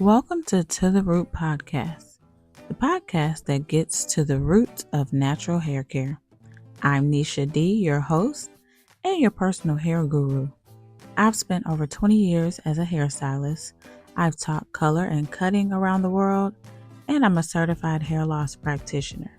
Welcome to the Root Podcast, the podcast that gets to the root of natural hair care. I'm Nisha D, your host and your personal hair guru. I've spent over 20 years as a hairstylist. I've taught color and cutting around the world, and I'm a certified hair loss practitioner.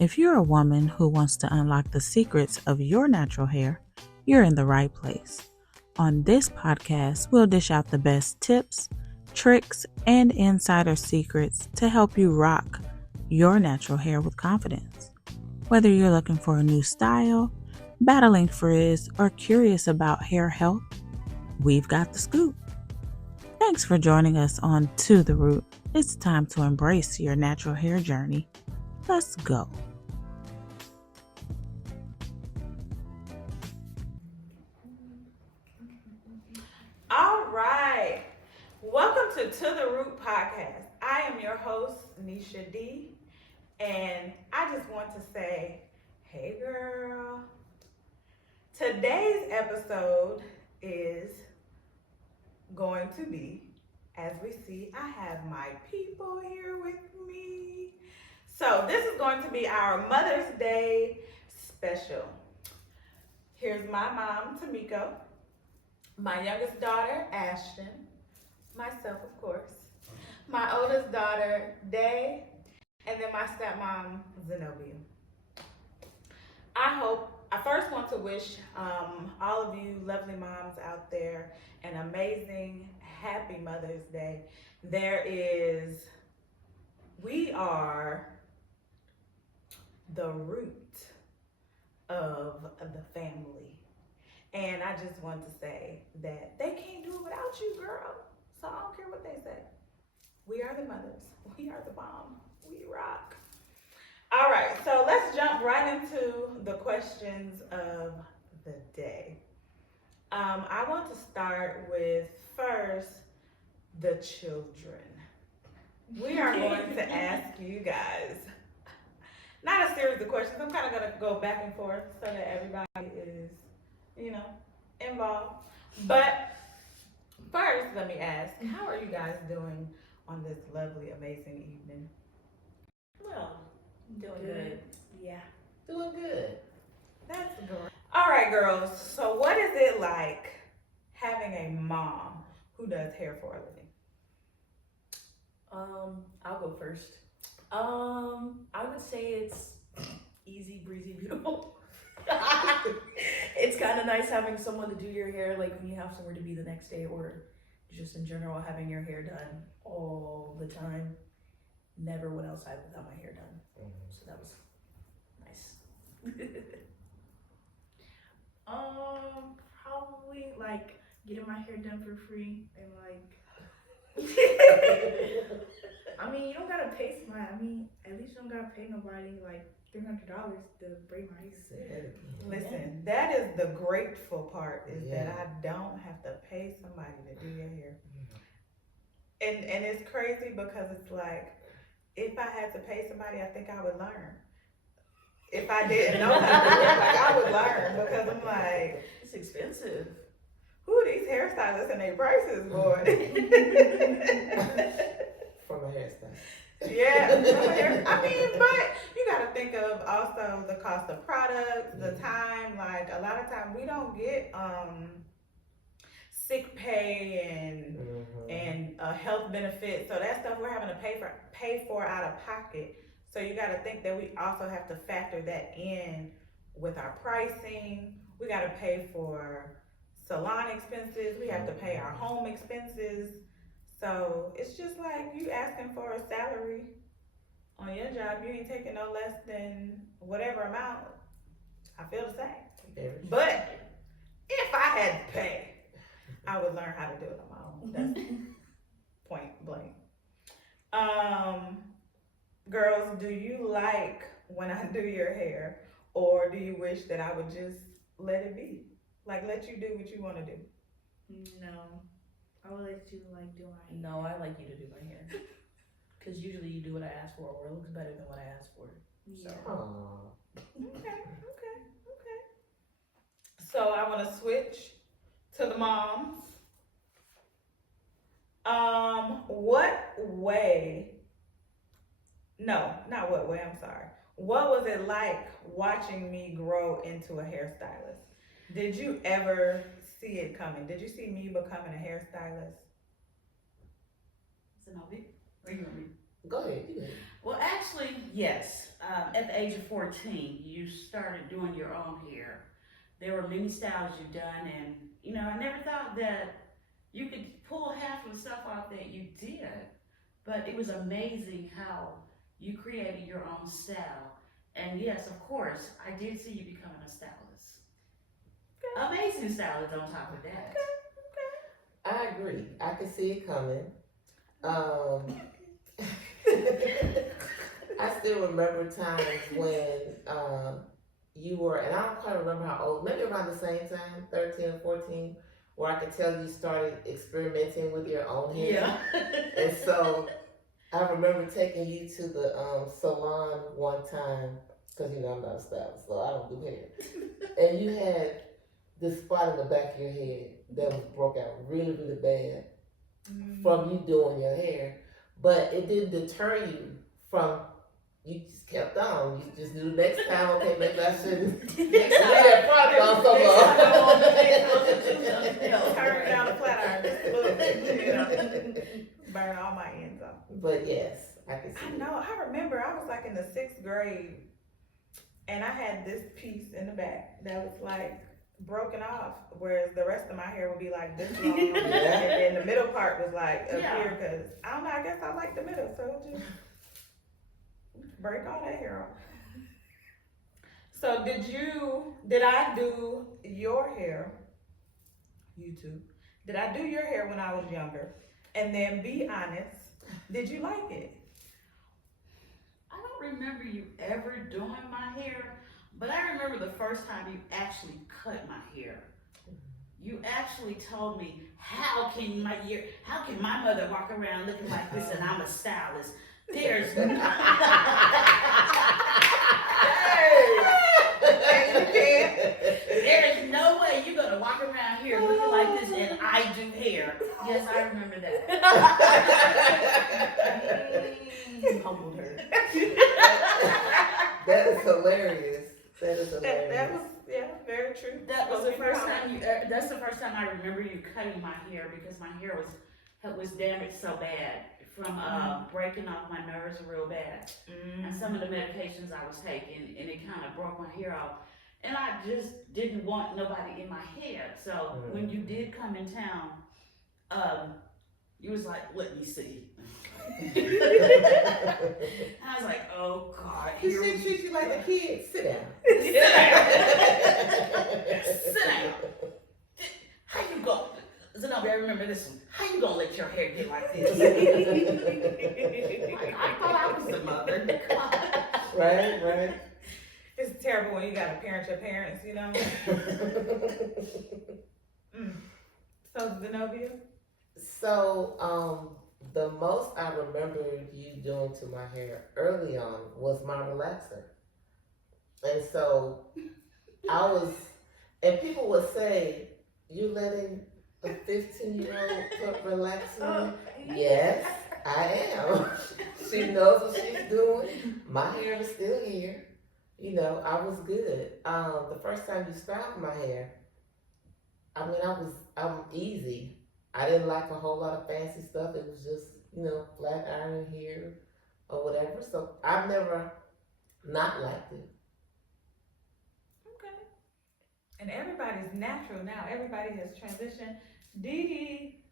If you're a woman who wants to unlock the secrets of your natural hair, you're in the right place. On this podcast, we'll dish out the best tips, tricks, and insider secrets to help you rock your natural hair with confidence. Whether you're looking for a new style, battling frizz, or curious about hair health, we've got the scoop. Thanks for joining us on To The Root. It's time to embrace your natural hair journey. Let's go. All right. Welcome to the Root Podcast. I am your host, Nisha D. And I just want to say, hey girl. Today's episode is going to be, as we see, I have my people here with me. So this is going to be our Mother's Day special. Here's my mom, Tamiko, my youngest daughter, Ashton, myself, of course, my oldest daughter, Day, and then my stepmom, Zenobia. I first want to wish all of you lovely moms out there an amazing, happy Mother's Day. We are the root of the family. And I just want to say that they can't do it without you, girl. So I don't care what they say. We are the mothers. We are the mom. We rock. All right, so let's jump right into the questions of the day. I want to start with first the children. We are going to ask you guys not a series of questions. I'm kind of going to go back and forth so that everybody is, involved. But first, let me ask, how are you guys doing on this lovely, amazing evening? Well, Doing good. Yeah. Doing good. That's great. All right, girls. So, what is it like having a mom who does hair for a living? I'll go first. I would say it's easy, breezy, beautiful. It's kind of nice having someone to do your hair, like when you have somewhere to be the next day, or just in general having your hair done all the time. Never went outside without my hair done, so that was nice. Probably like getting my hair done for free and like. I mean, you don't gotta pay somebody. I mean, at least you don't gotta pay nobody like $300 to braid my hair. Listen, that is the grateful part, is that I don't have to pay somebody to do your hair. And it's crazy because it's like, if I had to pay somebody, I think I would learn. If I didn't know how to do it, like, I would learn, because I'm like, It's expensive. who are these hairstylists and their prices, boy? From a hairstyle. Yeah, I mean, but you gotta think of also the cost of products, the time. Like, a lot of time we don't get sick pay and health benefits. So that stuff we're having to pay for out of pocket. So you got to think that we also have to factor that in with our pricing. We got to pay for salon expenses. We have to pay our home expenses. So it's just like you asking for a salary on your job. You ain't taking no less than whatever amount. I feel the same. But if I had to pay, I would learn how to do it on my own. That's point blank. Girls, do you like when I do your hair, or do you wish that I would just let it be? Like, let you do what you want to do? No, I would let you like do my hair. No, I like you to do my hair. Because usually you do what I ask for, or it looks better than what I asked for. Yeah. Okay. So I want to switch to the moms. what way? No, not what way. I'm sorry. What was it like watching me grow into a hairstylist? Did you ever see it coming? Did you see me becoming a hairstylist? Zenobia, or you want me? Go ahead. You ahead. Well, actually, yes. At the age of 14, you started doing your own hair. There were many styles you've done, and I never thought that you could pull half of the stuff out that you did. But it was amazing how you created your own style. And yes, of course, I did see you becoming a stylist. Amazing stylist on top of that. I agree. I could see it coming. I still remember times when you were, and I don't quite remember how old, maybe around the same time, 13 or 14, where I could tell you started experimenting with your own hair. Yeah. And so I remember taking you to the salon one time, because I'm not a stylist, so I don't do hair. And you had this spot in the back of your head that was broke out really, really bad from you doing your hair. But it didn't deter you from, you just kept on. You just knew next time, okay, maybe I shouldn't lay that product on so long. Turn down the flat iron just a little bit, burn all my ends off. But yes, I can see I know. I remember I was like in the 6th grade, and I had this piece in the back that was like broken off, whereas the rest of my hair would be like this long, and then the middle part was like up here, because I don't know, I guess I like the middle, so just break all that hair off. So did I do your hair, you two, did I do your hair when I was younger? And then be honest, did you like it? I don't remember you ever doing my hair, but I remember the first time you actually cut my hair. You actually told me, how can my mother walk around looking like this and I'm a stylist? There's no there's no way you're gonna walk around here looking like this and I do hair. Yes, I remember that. Humbled her. That is hilarious. That is hilarious. That was, yeah, very true. That was the first time that's the first time I remember you cutting my hair, because my hair was damaged so bad from breaking off my nerves real bad. And some of the medications I was taking, and it kind of broke my hair off. And I just didn't want nobody in my head. So when you did come in town, you was like, let me see. I was like, oh God. He should treat you like a kid. Sit down. Sit down. Sit down. How you go? Zenobia, I remember this one. How you gonna let your hair get like this? Like, I thought I was the mother. Right. It's terrible when you gotta parent your parents, So Zenobia? So, the most I remember you doing to my hair early on was my relaxer. And so and people would say, you letting a 15-year-old put relaxer in? Yes, I am. She knows what she's doing. My hair is still here. I was good. The first time you styled my hair, I'm easy. I didn't like a whole lot of fancy stuff. It was just, flat iron here or whatever. So I've never not liked it. Okay. And everybody's natural now. Everybody has transitioned. Dee Dee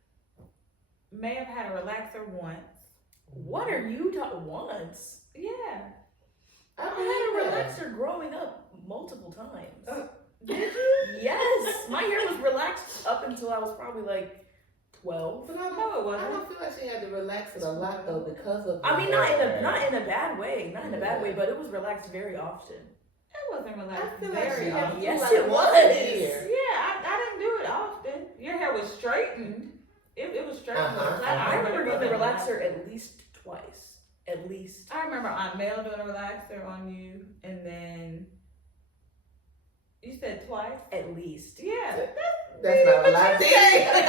may have had a relaxer once. What are you talking once? Yeah. I had a relaxer growing up multiple times. Did you? Yes, my hair was relaxed up until I was probably like 12. But No, it I wasn't. don't feel like she had to relax it a lot though because of. I mean, not in a bad way, but it was relaxed very often. It wasn't relaxed. I feel like very she had often. to Yes, like it once was. a year. Yeah, I didn't do it often. Your hair was straightened. It was straightened with a flat I iron, but remember it doing the wasn't relaxer at least twice. At least. I remember Aunt Mel doing a relaxer on you, and then you said twice. At least. Yeah, That's not a lot. you said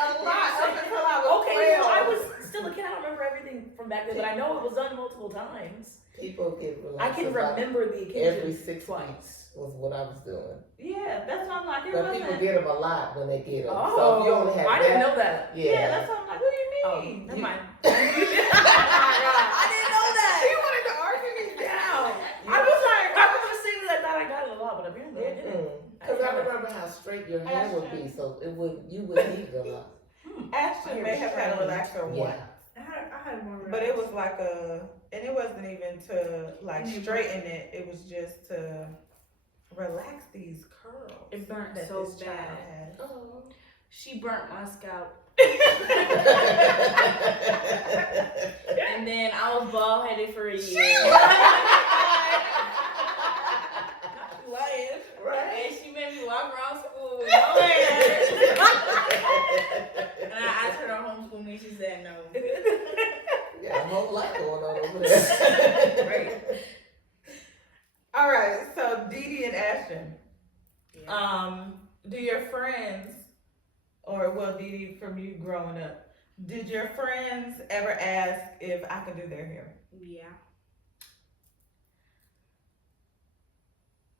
a lot up until I was Okay, 12. from back then, but I know it was done multiple times. People get relaxers. I can remember the occasion. Every 6 weeks was what I was doing. Yeah, that's what I'm like. But people get them a lot when they get them. Oh, so if you only have I didn't know that. Yeah, that's what I'm like. What do you mean? Never mind. I didn't know that. He wanted to argue me down. I was like, I was just saying that I thought I got it a lot, but apparently I didn't. Because I remember how straight your hair would be, so you wouldn't need it a lot. Ashton may have had a relaxer once. I had one. But it was like and it wasn't even to like straighten it. It was just to relax these curls. It burnt that so this child bad. had. Oh. She burnt my scalp. And then I was bald headed for a year. Lying, right? And she made me walk around school with no hair. And I asked her to homeschool me. She said no. Yeah, a whole lot going on over there. Right. All right. So Dee Dee and Ashton. Do your friends, or well, Dee Dee, from you growing up, did your friends ever ask if I could do their hair? Yeah.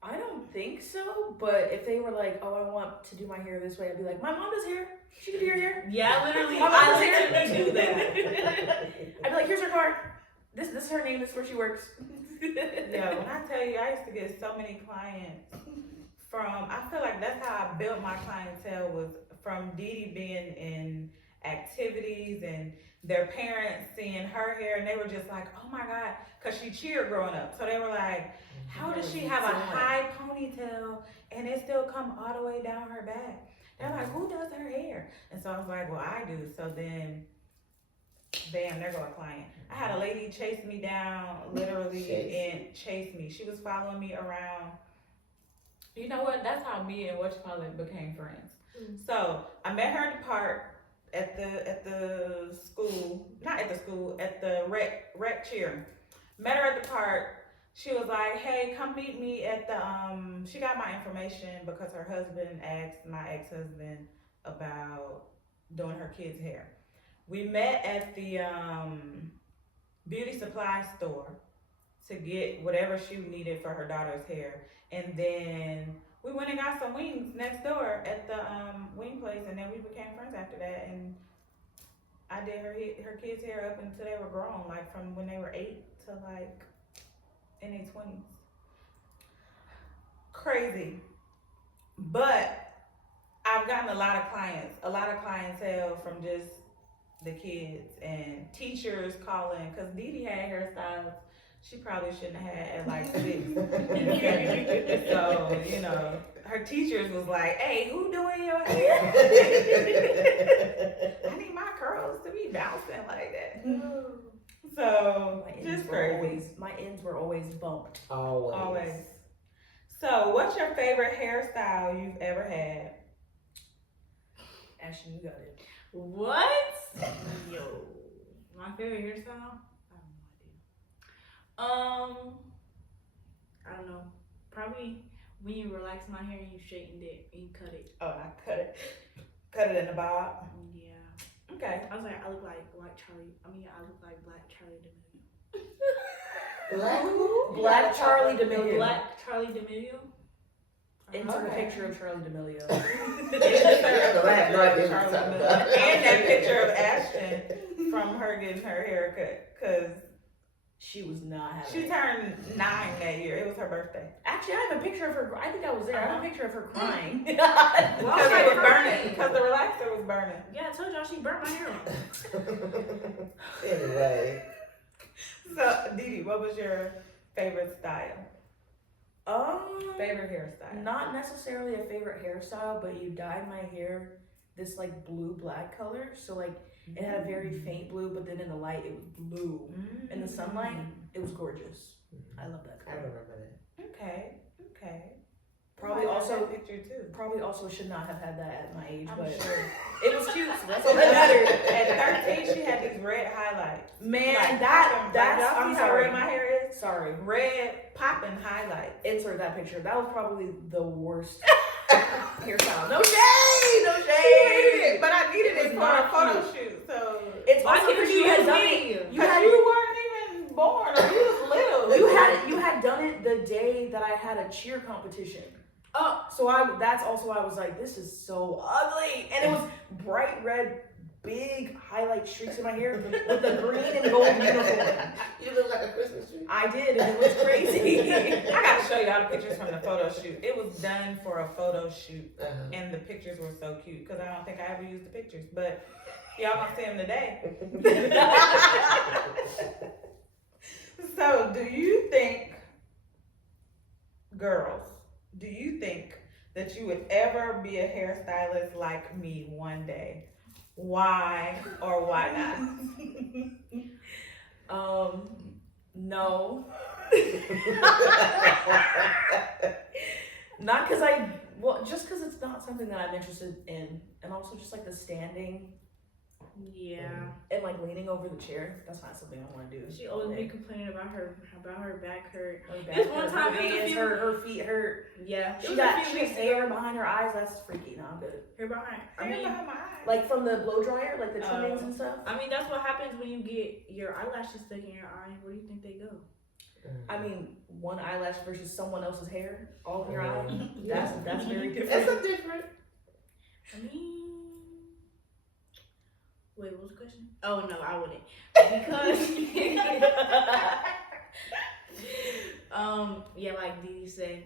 I don't think so, but if they were like, "Oh, I want to do my hair this way," I'd be like, "My mom does hair. She can do your hair." Yeah, literally. My mom does I hair. literally do that. I'd be like, "Here's her card. This is her name. This is where she works." Yeah, when I tell you, I used to get so many clients from, I feel like that's how I built my clientele, was from Dee Dee being in activities and their parents seeing her hair, and they were just like, oh my God, because she cheered growing up. So they were like, how does she have a high ponytail and it still come all the way down her back? They're like, who does her hair? And so I was like, well, I do. So then, bam, there go a client. I had a lady chase me down, literally, and chase me. She was following me around. You know what? That's how me and whatchamacallit became friends. So I met her at the park, at the school, not at the school, at the rec cheer. Met her at the park. She was like, hey, come meet me at the, she got my information because her husband asked my ex-husband about doing her kid's hair. We met at the beauty supply store to get whatever she needed for her daughter's hair. And then we went and got some wings next door at the wing place, and then we became friends after that. And I did her kids' hair up until they were grown, like from when they were 8 to like in their 20s. Crazy. But I've gotten a lot of clientele from just the kids and teachers calling, because Dee Dee had hairstyles she probably shouldn't have had at like 6. So, you know, her teachers was like, hey, who doing your hair? I need my curls to be bouncing like that. So, just crazy. My ends were always bumped. Always. So, what's your favorite hairstyle you've ever had? Ashton, you got it. What? Yo. My favorite hairstyle? I don't know. Probably when you relax my hair and you straightened it and you cut it. Oh, I cut it. Cut it in the bob. Yeah. Okay. I was like, I look like Black Charlie. I look like Black Charlie D'Amelio. Black Charlie D'Amelio. Black Charlie D'Amelio. Insert a picture of Charlie D'Amelio. And that picture of Ashton from her getting her haircut, because she was not having she turned 9 that year. It was her birthday. Actually, I have a picture of her. I think I was there. I have a picture of her crying. Because it was burning. Because the relaxer was burning. Yeah, I told y'all she burnt my hair off. Anyway. So, Dee Dee, what was your favorite style? Favorite hairstyle? Not necessarily a favorite hairstyle, but you dyed my hair this like blue-black color. So like it had a very faint blue, but then in the light it was blue. In the sunlight, it was gorgeous. I love that I color. remember that. Okay. Probably also that picture too. Probably also should not have had that at my age, I'm but sure. it was cute. So that's all that mattered. At 13, she had these red highlights. Man, Like, that's y'all I'm see how sorry. red my hair is? Sorry. Red popping highlights. Insert that picture. That was probably the worst hairstyle. No shade, no shade. But I needed it for a photo cute. shoot, so It's Why also couldn't because you you had use done me? it. You Cause had you weren't even born, or you was little. you had done it the day that I had a cheer competition. So that's also why I was like, this is so ugly, and it was bright red, big highlight streaks in my hair with the green and gold uniform. You look like a Christmas tree. I did, and it was crazy. I gotta show y'all the pictures from the photo shoot. It was done for a photo shoot, and the pictures were so cute. Cause I don't think I ever used the pictures, but y'all gonna see them today. So, do you think, girls, do you think that you would ever be a hairstylist like me one day? Why or why not? No. Not because just because it's not something that I'm interested in, and also just like the standing Yeah. and like leaning over the chair. That's not something I want to do. She always be complaining about her back hurt. Her back This one hurt, time, her it was a hands few- hurt, her feet hurt. Yeah. She got hair behind her eyes. That's freaky. No, I'm good. Hair behind. I mean, behind my eyes. Like from the blow dryer, like the trimmings and stuff. I mean, that's what happens when you get your eyelashes stuck in your eye. Where do you think they go? I mean, one eyelash versus someone else's hair all in your eye. That's very different. That's a different. I mean, wait, what was the question? Oh no, I wouldn't because yeah, like Dee said,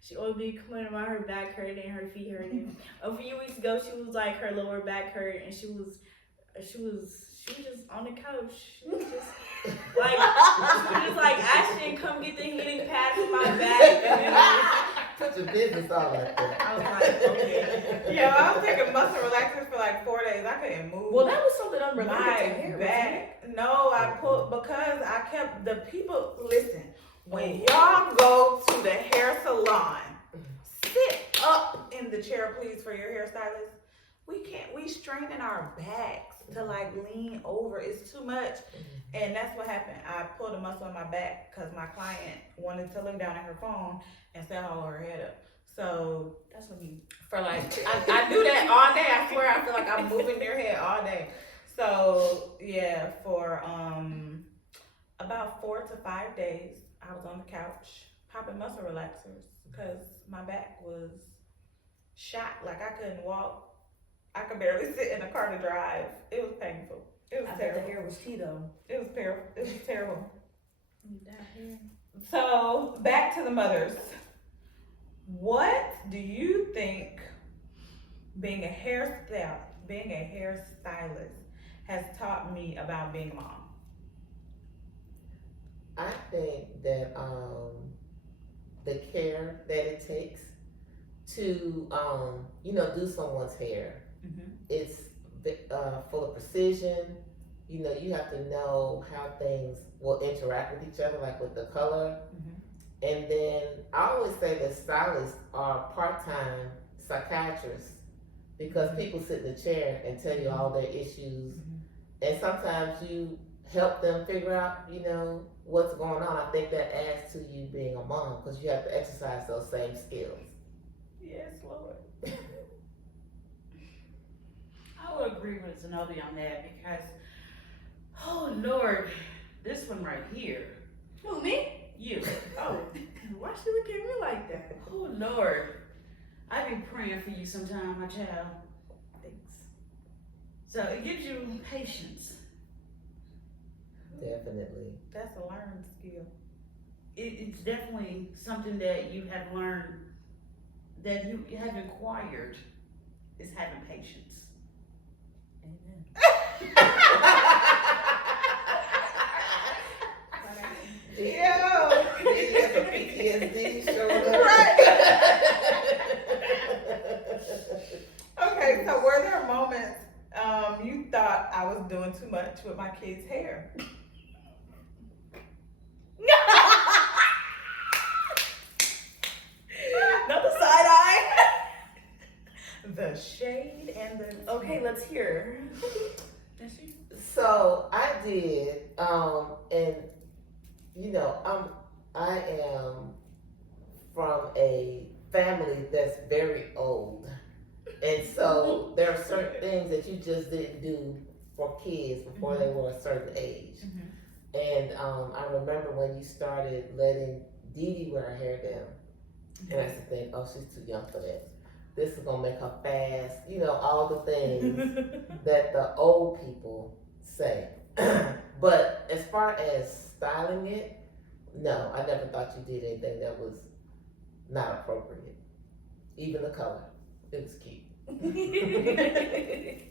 she always be complaining about her back hurting and her feet hurting. A few weeks ago, she was like her lower back hurt, and she was just on the couch. She was just like Ashton, come get the heating pad for my back. Put your business all like that. I was like, okay. Yeah, I was taking muscle relaxers for like 4 days. I couldn't move. Well, that was something unrelated to my hair. back. No, I pulled because I kept the people. Listen, when y'all go to the hair salon, sit up in the chair, please, for your hairstylist. We straining our backs to like lean over. It's too much. And that's what happened. I pulled a muscle in my back because my client wanted to look down at her phone instead of hold her head up. So That's what you. for like, I do that all day. I swear, I feel like I'm moving their head all day. So yeah, for about 4 to 5 days, I was on the couch popping muscle relaxers because my back was shot. Like I couldn't walk. I could barely sit in the car to drive. It was painful. It was I bet terrible. the hair was tea though. It was terrible. It was terrible. That hair. So back to the mothers. What do you think being a hairstylist has taught me about being a mom? I think that the care that it takes to do someone's hair. Mm-hmm. It's full of precision. You know, you have to know how things will interact with each other, like with the color. Mm-hmm. And then I always say that stylists are part-time psychiatrists because people sit in the chair and tell you all their issues. Mm-hmm. And sometimes you help them figure out, what's going on. I think that adds to you being a mom because you have to exercise those same skills. Yes, Lord. I would agree with Zenobia on that because, oh Lord, this one right here, Who, me? you. Oh, why she look at me like that? Oh Lord, I be praying for you sometime, my child. Thanks. So it gives you patience. Definitely. That's a learned skill. It's definitely something that you have learned, that you have acquired, is having patience. Amen. Yo. You have a PTSD showing up. Right. Okay, so were there moments you thought I was doing too much with my kids' hair? Not the side eye. The shade and the Okay, let's hear. That's you. So I did, and I am from a family that's very old, and so there are certain things that you just didn't do for kids before they were a certain age. And I remember when you started letting Dee Dee wear her hair down. And I used to think, oh, she's too young for that. This is gonna make her fast, you know, all the things that the old people say. But as far as styling it, no, I never thought you did anything that was not appropriate. Even the color, it was cute. Nobody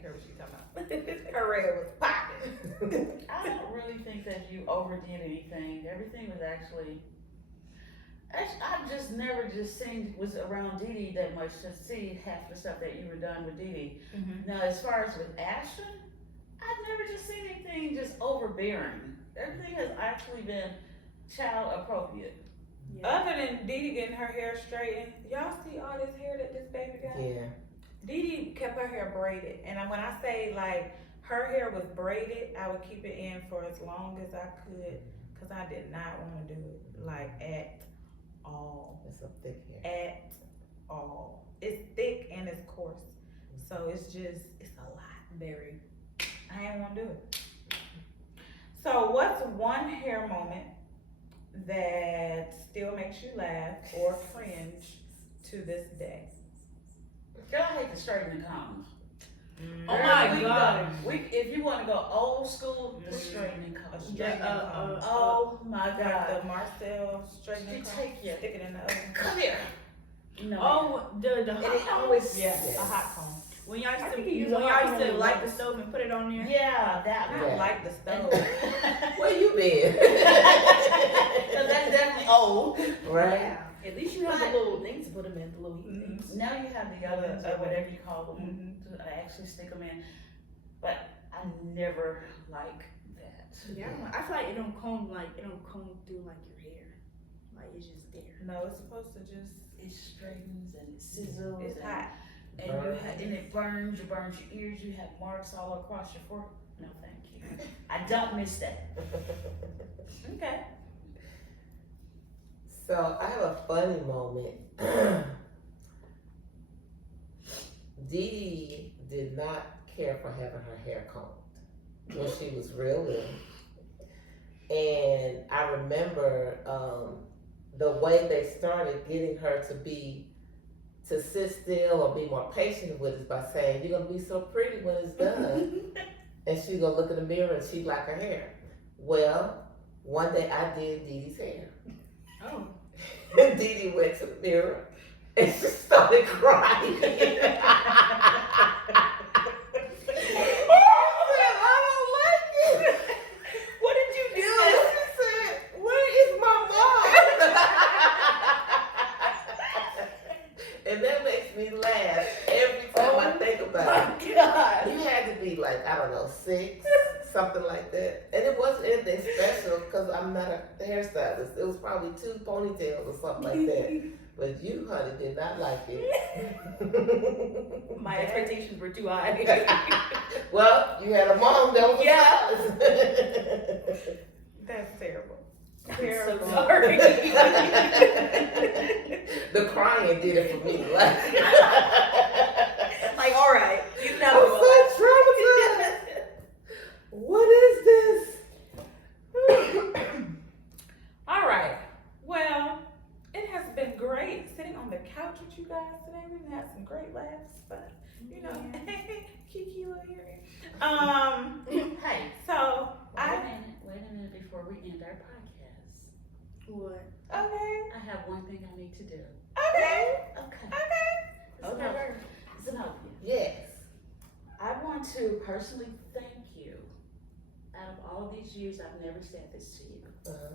care what she talking about. Her red was popping. I don't really think that you overdid anything. Everything was actually I've just never just seen was around Dee Dee that much to see half the stuff that you were done with Dee Dee. Now, as far as with Ashton, I've never just seen anything just overbearing. Everything has actually been child appropriate. Other than Dee Dee getting her hair straightened, y'all see all this hair that this baby got? Yeah. Dee Dee kept her hair braided, and when I say like her hair was braided, I would keep it in for as long as I could, cause I did not want to do it like at all. It's a thick hair. At all. It's thick and it's coarse, so it's a lot. Very. I ain't want to do it. So, what's one hair moment that still makes you laugh or cringe to this day? Girl, I hate the straightening combs. Oh my God. If you want to go old school, the straightening combs. Straightening comb. Oh my Like God. the Marcel straightening comb. Take you. Stick it in the oven. Come here. No. Oh, the And hot it comb? always Yeah, a hot comb. When y'all I used think to, you use when a y'all hot used to comb light the once. stove and put it on there. Yeah, that I one. don't like the stove. Where you been? That's definitely old. Right? At least you have the little things to put them in, the little heat things. Now you have the ovens or whatever you call them to actually stick them in. But I never like that. Yeah, I feel like it don't comb through like your hair. Like it's just there. No, it's supposed to just. It straightens and it sizzles. It's hot. And and it burns. You burn your ears. You have marks all across your forehead. No, thank you. I don't miss that. Okay. So I have a funny moment. Dee Dee did not care for having her hair combed when she was real little. And I remember the way they started getting her to sit still or be more patient with us by saying, you're gonna be so pretty when it's done. And she's gonna look in the mirror and she'd like her hair. Well, one day I did Dee Dee's hair. Oh. And Dee Dee went to the mirror and she started crying. I don't like it. What did you do? And she said, where is my mom? And that makes me laugh every time I think about it. God. You had to be like, I don't know, 6, something like that. And it wasn't anything special because I'm not a hairstylist. It was probably 2 ponytails or something like that. But you, honey, did not like it. My expectations were too high. Well, you had a mom that was Yeah. a stylist. That's terrible. So Terrible. sorry. The crying did it for me. Like, Like, all right, you I'm know. so traumatized. What is this? All right. Well, it has been great sitting on the couch with you guys today. We've had some great laughs, but you know, Kiki will hear it. Hey, So wait a minute before we end our podcast. What? okay. I have one thing I need to do. Okay. Okay. Okay. Zenobia, Yes. I want to personally thank you. Out of all these years, I've never said this to you. Uh-huh.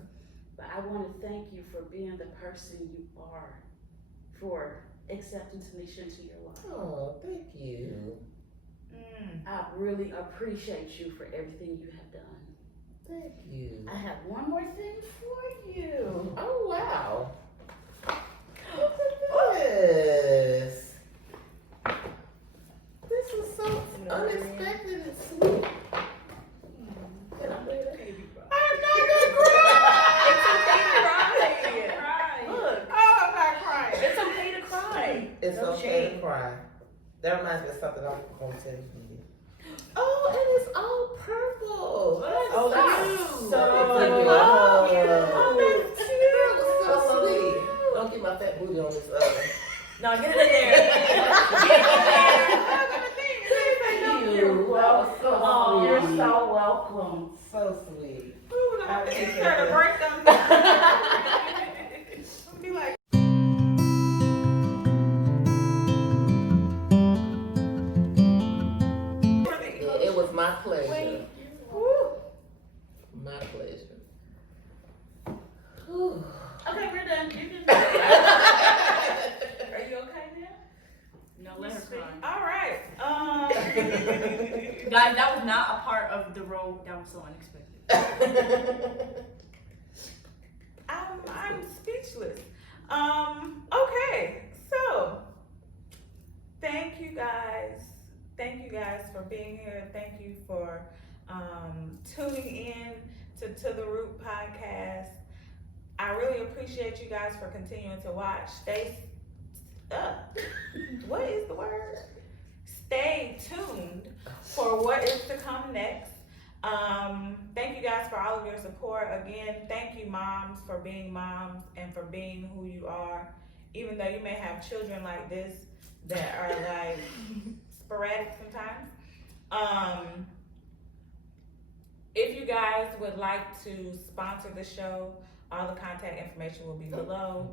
But I want to thank you for being the person you are, for accepting Tanisha into your life. Oh, thank you. I really appreciate you for everything you have done. Thank you. I have one more thing for you. Oh, wow. Look at this. This was so unexpected and sweet. Can I do that? I'm not gonna cry. It's okay to cry. Cry. Look, Oh, I'm not crying. it's okay to cry. It's No okay to shame. cry. That reminds me of something I'm going to tell you. Oh, Oh, that's cute. so Give cute. you a hug. Oh, that's cute. That was so sweet. Don't get my fat booty on this. No, get it in there. Thank you. That was so Oh, sweet. you're so welcome. So sweet. Ooh, I I'm appreciate trying to that. break them down. I'll be like, Yeah, it was my pleasure. woo. My pleasure. Whew. Okay, we're done. You can. Are you okay now? No, let her cry. All right. Guys, that was not a part of the role. That was so unexpected. I'm speechless. Okay, so thank you guys. Thank you guys for being here. Thank you for tuning in to the Root podcast. I really appreciate you guys for continuing to watch. What is the word? Stay tuned for what is to come next. Thank you guys for all of your support. Again, thank you moms for being moms and for being who you are. Even though you may have children like this that are like sporadic sometimes. If you guys would like to sponsor the show, all the contact information will be below.